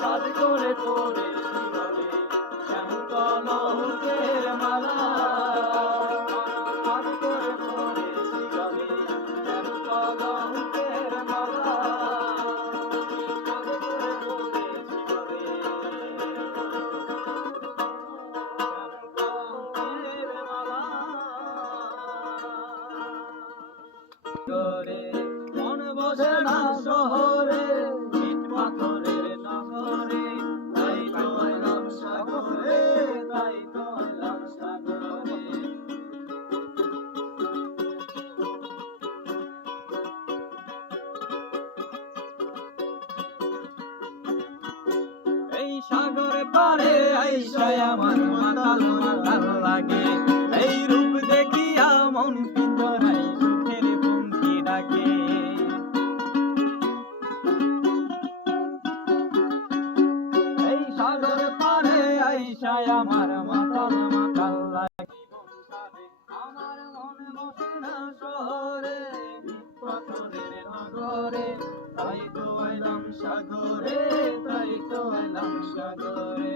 সাজ করে পরে শিবরে শ্যামকলকের মালা সাজ করে পরে শিবরে শ্যামকলকের মালা সাজ করে পরে শিবরে শ্যামকলকের মালা করে মন বসে না শহরে ইট পাথরের নগরে তাই তো এলাম সাগরে তাই তো এলাম সাগরে এই সাগর পারে আইসায় আমার মাতাল মাতাল লাগে এই রূপ দেখিয়া মন পিঞ্জরায় সুখের পঙ্খী ডাকে এই সাগর পারে আইসায় আমার মাতাল মাতাল লাগে আমার মন বসে না শহরে পাথরের নগরে তাই তো এলাম সাগরে তাই তো এলাম সাগরে